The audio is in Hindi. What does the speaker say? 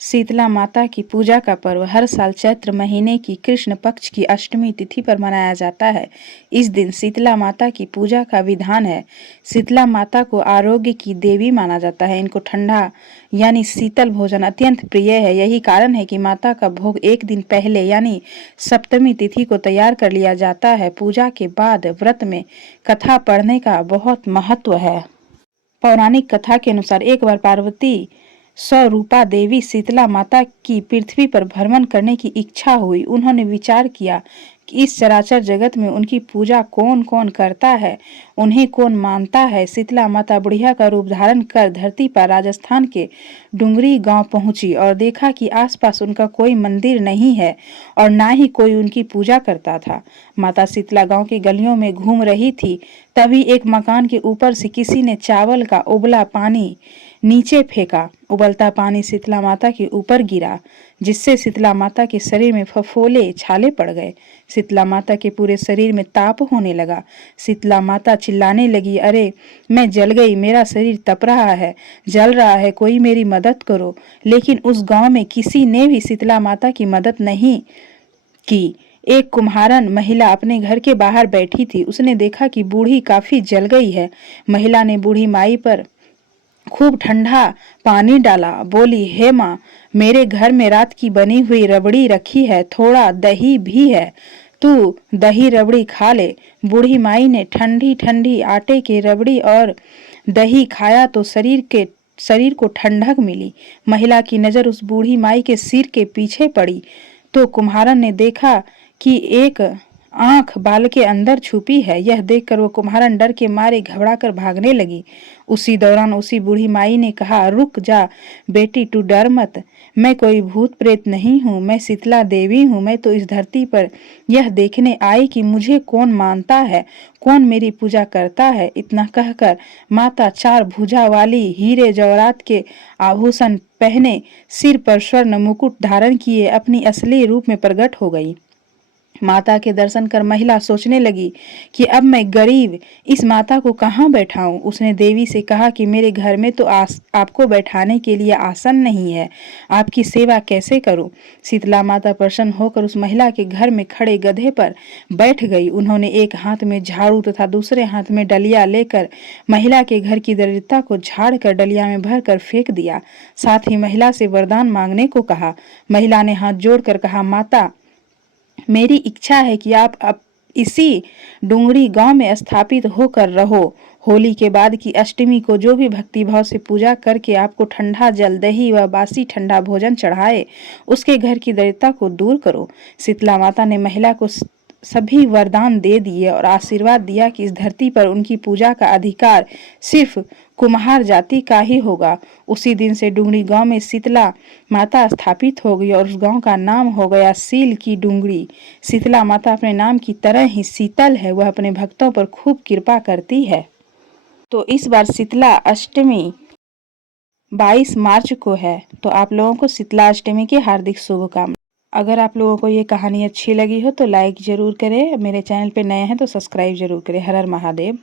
शीतला माता की पूजा का पर्व हर साल चैत्र महीने की कृष्ण पक्ष की अष्टमी तिथि पर मनाया जाता है। इस दिन शीतला माता की पूजा का विधान है। शीतला माता को आरोग्य की देवी माना जाता है। इनको ठंडा यानी शीतल भोजन अत्यंत प्रिय है। यही कारण है कि माता का भोग एक दिन पहले यानी सप्तमी तिथि को तैयार कर लिया जाता है। पूजा के बाद व्रत में कथा पढ़ने का बहुत महत्व है। पौराणिक कथा के अनुसार एक बार पार्वती स्वरूपा देवी शीतला माता की पृथ्वी पर भ्रमण करने की इच्छा हुई। उन्होंने विचार किया कि इस चराचर जगत में उनकी पूजा कौन कौन करता है, उन्हें कौन मानता है। शीतला माता बुढ़िया का रूप धारण कर धरती पर राजस्थान के डुंगरी गांव पहुंची और देखा कि आसपास उनका कोई मंदिर नहीं है और ना ही कोई उनकी पूजा करता था। माता शीतला गांव की गलियों में घूम रही थी, तभी एक मकान के ऊपर से किसी ने चावल का उबला पानी नीचे फेंका। उबलता पानी शीतला माता के ऊपर गिरा, जिससे शीतला माता के शरीर में फफोले छाले पड़ गए। शीतला माता के पूरे शरीर में ताप होने लगा। शीतला माता चिल्लाने लगी, अरे मैं जल गई, मेरा शरीर तप रहा है, जल रहा है, कोई मेरी मदद करो। लेकिन उस गांव में किसी ने भी शीतला माता की मदद नहीं की। एक कुम्हारन महिला अपने घर के बाहर बैठी थी। उसने देखा कि बूढ़ी काफी जल गई है। महिला ने बूढ़ी माई पर खूब ठंडा पानी डाला। बोली, हे माँ, मेरे घर में रात की बनी हुई रबड़ी रखी है, थोड़ा दही भी है, तू दही रबड़ी खा ले। बूढ़ी माई ने ठंडी ठंडी आटे की रबड़ी और दही खाया तो शरीर को ठंडक मिली। महिला की नजर उस बूढ़ी माई के सिर के पीछे पड़ी तो कुम्हारन ने देखा कि एक आंख बाल के अंदर छुपी है। यह देखकर वो कुम्हारन डर के मारे घबरा कर भागने लगी। उसी दौरान उसी बूढ़ी माई ने कहा, रुक जा बेटी, तू डर मत, मैं कोई भूत प्रेत नहीं हूँ, मैं शीतला देवी हूँ। मैं तो इस धरती पर यह देखने आई कि मुझे कौन मानता है, कौन मेरी पूजा करता है। इतना कहकर माता चार भुजा वाली हीरे जवाहरात के आभूषण पहने, सिर पर स्वर्ण मुकुट धारण किए अपनी असली रूप में प्रकट हो गई। माता के दर्शन कर महिला सोचने लगी कि अब मैं गरीब इस माता को कहाँ बैठाऊं। उसने देवी से कहा कि मेरे घर में तो आपको बैठाने के लिए आसन नहीं है, आपकी सेवा कैसे करूं। शीतला माता प्रसन्न होकर उस महिला के घर में खड़े गधे पर बैठ गई। उन्होंने एक हाथ में झाड़ू तथा दूसरे हाथ में डलिया लेकर महिला के घर की दरिद्रता को झाड़ कर डलिया में भर कर फेंक दिया। साथ ही महिला से वरदान मांगने को कहा। महिला ने हाथ जोड़कर कहा, माता, मेरी इच्छा है कि आप अब इसी डुंगरी गांव में स्थापित होकर रहो। होली के बाद की अष्टमी को जो भी भक्ति भाव से पूजा करके आपको ठंडा जल, दही व बासी ठंडा भोजन चढ़ाए, उसके घर की दरिद्रता को दूर करो। शीतला माता ने महिला को सभी वरदान दे दिए और आशीर्वाद दिया कि इस धरती पर उनकी पूजा का अधिकार सिर्फ कुम्हार जाति का ही होगा। उसी दिन से डुंगरी गांव में शीतला माता स्थापित हो गई और उस गांव का नाम हो गया सील की डुंगरी। शीतला माता अपने नाम की तरह ही शीतल है, वह अपने भक्तों पर खूब कृपा करती है। तो इस बार शीतला अष्टमी 22 मार्च को है, तो आप लोगों को शीतला अष्टमी की हार्दिक शुभकामनाएं। अगर आप लोगों को ये कहानी अच्छी लगी हो तो लाइक जरूर करें, मेरे चैनल पे नए हैं तो सब्सक्राइब जरूर करें। हर हर महादेव।